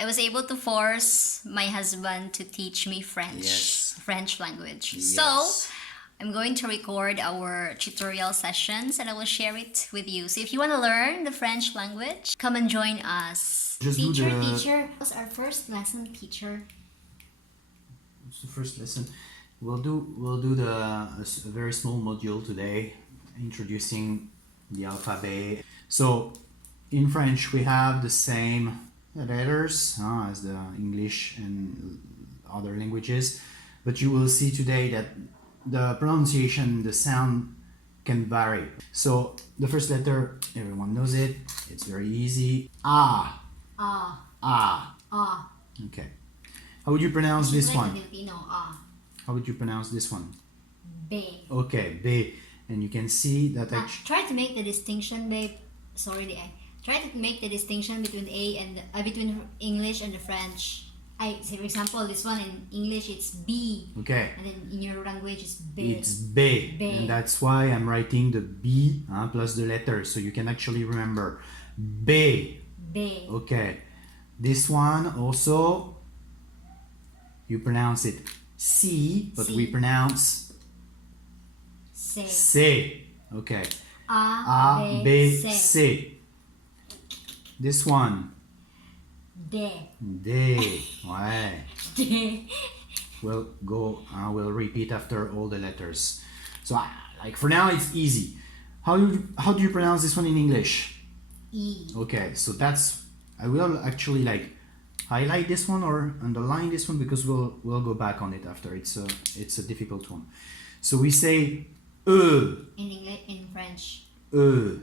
I was able to force my husband to teach me French. Yes. French language. Yes. So, I'm going to record our tutorial sessions and I will share it with you. So if you want to learn the French language, come and join us. Just do Teacher, the- teacher. What's our first lesson, teacher? What's the first lesson? We'll do a very small module today, introducing the alphabet. So, in French, we have the same letters as the English and other languages, but you will see today that the pronunciation, the sound can vary. So the first letter, everyone knows it. It's very easy. Ah. Ah. Ah. Ah. Okay. How would you pronounce this Like one? a Filipino. Ah. How would you pronounce this one? Be. Okay, B. And you can see that actually. Try to make the distinction, babe. Sorry, the A. Try to make the distinction between A and between English and the French. Say for example, this one in English it's B, Okay. and then in your language it's B. It's B. B. And that's why I'm writing the B plus the letter, so you can actually remember. B. B. Okay. This one also, you pronounce it C, but C. we pronounce C. C. Okay. A, B, C. C. This one, D. D. Ouais. D. We'll repeat after all the letters. So, like for now, it's easy. How do you pronounce this one in English? E. Okay, so I will actually like highlight this one or underline this one because we'll go back on it after. It's a difficult one. So we say In English, in French. E.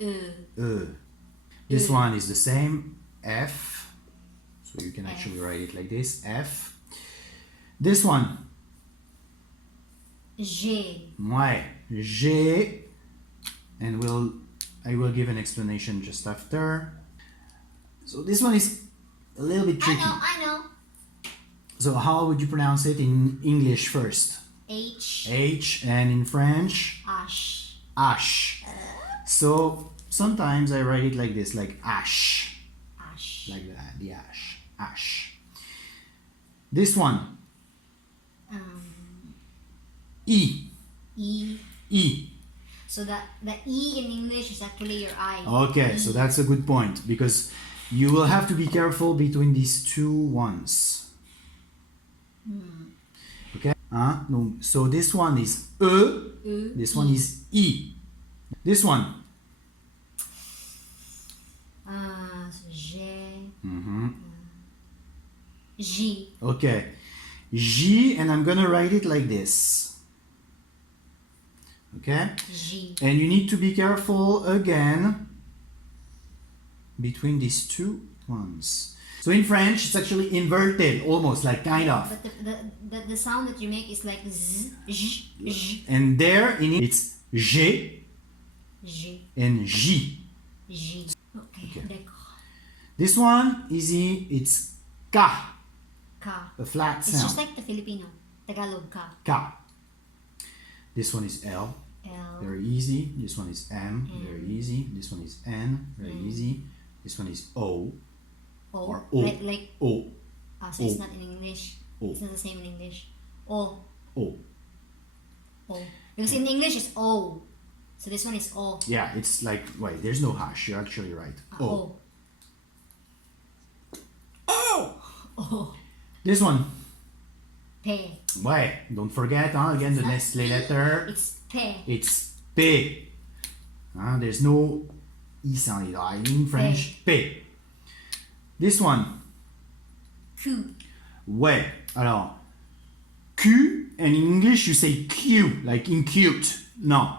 E. This one is the same, F. So you can actually write it like this, F. This one, G. ouais, G. And I will give an explanation just after. So this one is a little bit tricky. I know. So how would you pronounce it in English first? H. H, and in French? Ash. Ash. So sometimes I write it like this, like ash. Ash. Like that, the ash. Ash. This one, E. E. E. So the E in English is actually your I. Okay, E. so that's a good point because you will have to be careful between these two ones. Okay? No. So this one is E. This one is E. This one. So G. Okay. G, and I'm gonna write it like this. Okay? G. And you need to be careful again between these two ones. So in French, it's actually inverted, almost like kind of. But the sound that you make is like Z, J, J, And there in it, it's G J, and J. J. Okay. D'accord. This one, easy, it's K, K. a flat It's just sound. like the Filipino. Tagalog K. K. This one is L, L. very easy. This one is M, very easy. This one is N, very easy. This one is O, O. or O. Like O, so it's O. not in English. O. It's not the same in English. O. O. O. Because in English it's O. So this one is O. Yeah, it's like, wait, there's no hash. You're actually right. O. O. O. O. This one. P. Wait, don't forget, again, the Nestle letter. It's P. It's P. There's no I sound in French. P. This one. Q. Ouais. Alors, Q, and in English you say Q, like in cute. No.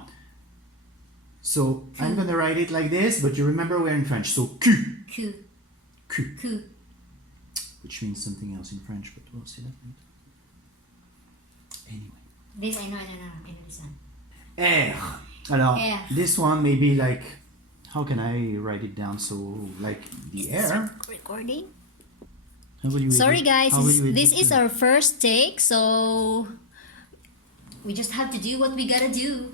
So I'm gonna write it like this, but you remember we're in French. So Q. Q. Q. Q. Which means something else in French, but we'll see that later. Anyway. This I know this one. R. Alors, R. this one maybe like, how can I write it down so like the air? Recording. How will you Sorry edit- guys, how will you this edit is it? our first take, so we just have to do what we gotta do.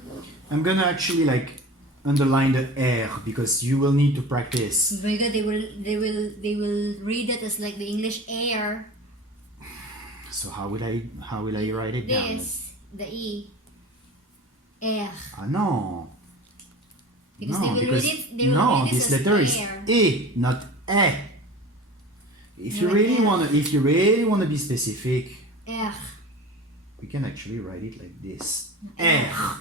I'm gonna actually like underline the R because you will need to practice. Oh my god, they will read it as like the English air. So how will I write it down? This, the E. Air. Ah no. Because No, they will because read it, they will no, read this this letter as is air. E, not E. If you No, really wanna be specific, Air. we can actually write it like this. R.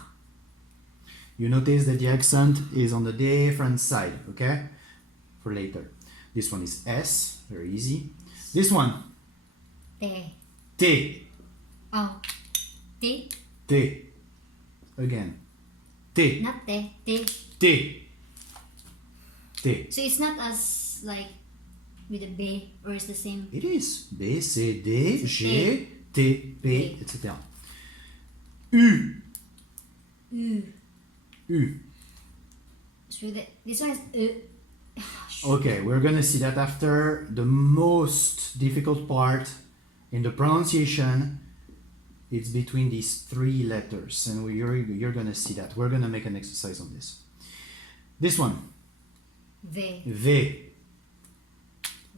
You notice that the accent is on the different side, okay? For later. This one is S, very easy. This one, T. T. Oh. T. T. Again. T. Not T. T. T. T. So it's not as like with a B, or it's the same. It is. B, C, D, G, T, P, etc. U. U. U. So this one is Okay, we're gonna see that after. The most difficult part in the pronunciation, it's between these three letters, and you're gonna see that. We're gonna make an exercise on this. This one, V. V,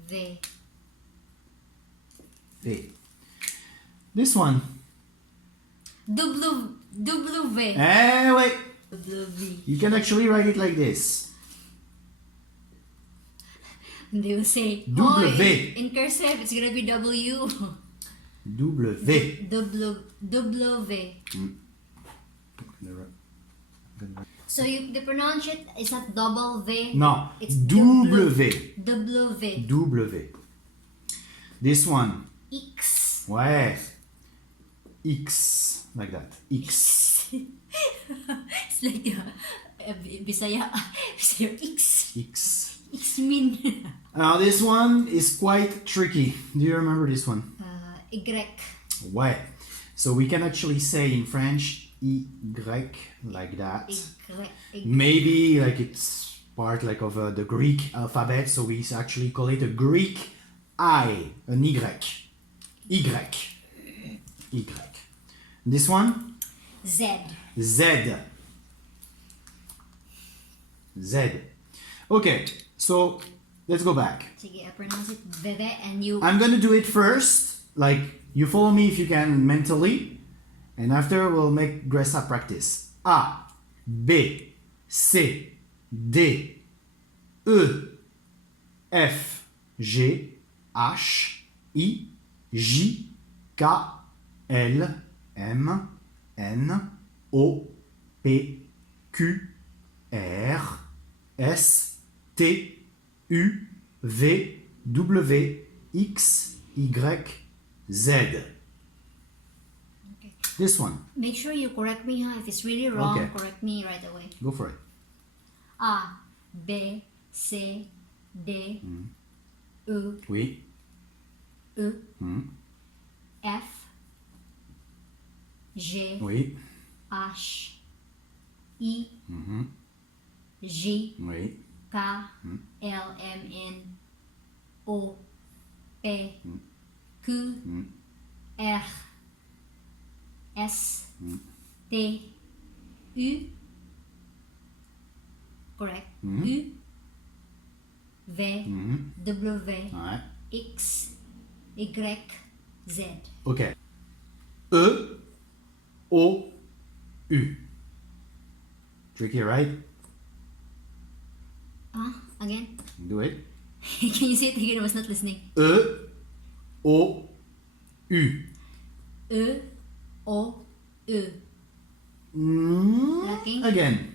V. V. This one, W. W. wait, W. you can actually write it like this. They will say, W. In cursive, it's gonna be W. W. W. So they pronounce it, it's not double V. No, It's W. W. W. This one, X. ouais, X, like that, X, It's like Bisaya. Bisaya X. X. X mean. Now this one is quite tricky. Do you remember this one? Y. Ouais. So we can actually say in French Y like that. Y. Maybe like it's part like of the Greek alphabet, so we actually call it a Greek I, an Y. Y. Y. This one? Z. Z. Z. Okay, so let's go back. Sige, I pronounce it Veve and you. I'm gonna do it first, like you follow me if you can mentally, and after we'll make dress up practice. A, B, C, D, E, F, G, H, I, J, K, L, M, N, O, P, Q, R, S, T, U, V, W, X, Y, Z. Okay. This one. Make sure you correct me, huh? If it's really wrong, Okay. correct me right away. Go for it. A, B, C, D, E, Oui. E, Hmm. F, G, Oui. H, I, Mhm. J, Oui. K, L, M, N, O, P, Q, R, S, T, U, correct? U, V, Mhm. W, Ouais. X, Y, Z. Ok. E, O, U. Tricky, right? Again? Do it. Can you say it again? I was not listening. E, O, U. E, O, U. Looking. Again.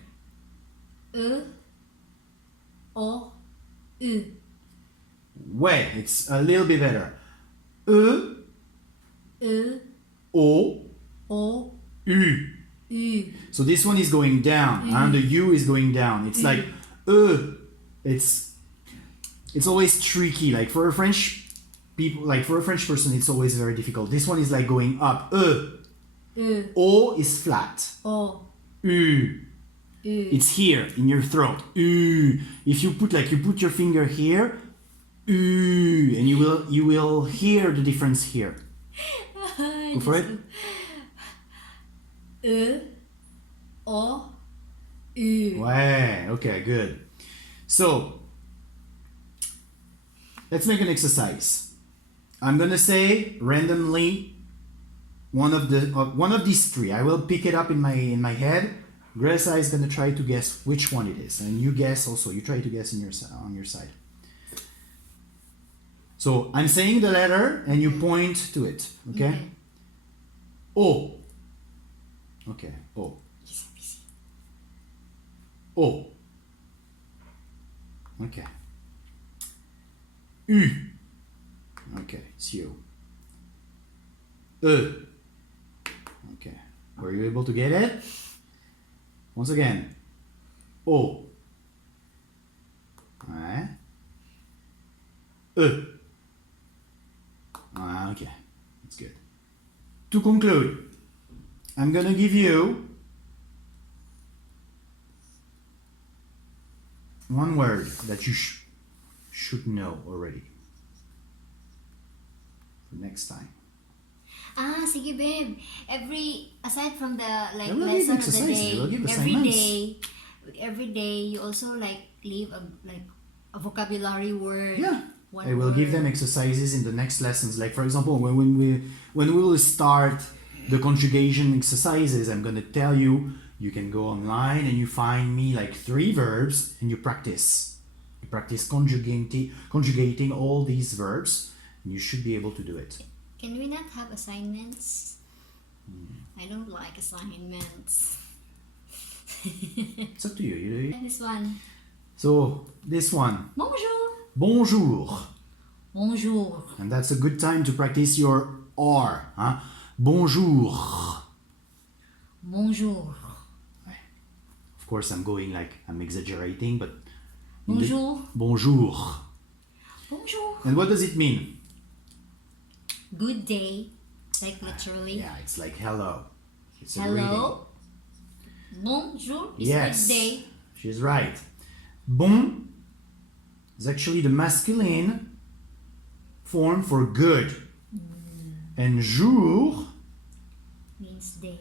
E, O, U. Ouais, it's a little bit better. E, E, O, O, U. U. So this one is going down, and the U is going down. It's like it's always tricky. Like for a French people, like for a French person, it's always very difficult. This one is like going up. E, O is flat. O, U. U. It's here in your throat. U. If you put your finger here, U, and you will hear the difference here. Go for it. E, O, U. Ouais, okay, good. So, let's make an exercise. I'm gonna say randomly one of these three. I will pick it up in my head. Gressa is gonna try to guess which one it is, and you guess also. You try to guess on your side. So I'm saying the letter, and you point to it. Okay. O. Okay. O. O. Okay. U. Okay, it's you. E. Okay. Were you able to get it? Once again. O. Ouais. E. Okay, that's good. To conclude, I'm gonna give you one word that you should know already for next time. Sige babe. Aside from the I will give lesson of the exercises, I day, will give every assignments. every day you also leave a vocabulary word. Yeah. One I will give word. them exercises in the next lessons. Like for example, when we will start the conjugation exercises, I'm gonna tell you, you can go online and you find me like 3 verbs and you practice. You practice conjugating all these verbs, and you should be able to do it. Can we not have assignments? I don't like assignments. It's up to you. And this one. So this one, Bonjour. bonjour. Bonjour. And that's a good time to practice your R. Huh? Bonjour. Bonjour. Of course, I'm exaggerating, but Bonjour. Bonjour. Bonjour. And what does it mean? Good day. Literally. Yeah, it's like hello. It's a Hello. Bonjour is Yes. good day. She's right. Bon is actually the masculine form for good. And jour, Means day.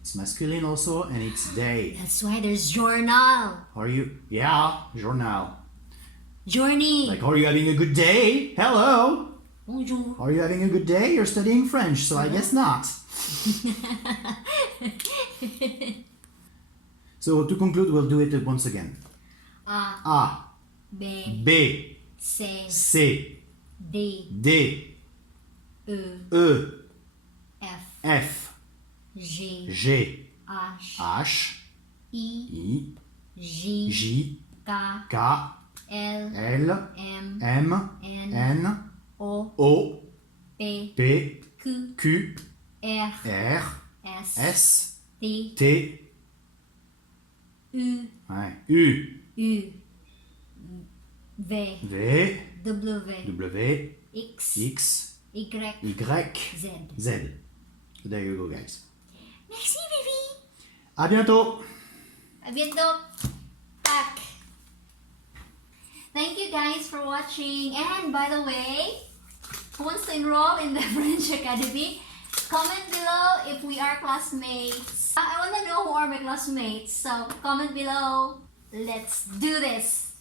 it's masculine also, and it's day. That's why there's journal. Are you? Yeah, journal. Journey. Like, are you having a good day? Hello. Bonjour. Are you having a good day? You're studying French, so I guess not. So to conclude, we'll do it once again. A, B. B, C. C, D. D, E. E, F. F, G. G, H. H, I. I, J. J, K. K, L. L, M. M, N. N, O. O, P. P, Q. Q, R. R, S. S, T. T, U. ouais, U, U. V. V, W. W, X. Y. X, Y, Z. Z. So there you go, guys. Merci, baby. À bientôt. A bientôt. Back. Thank you guys for watching. And by the way, who wants to enroll in the French Academy? Comment below if we are classmates. I want to know who are my classmates. So comment below. Let's do this.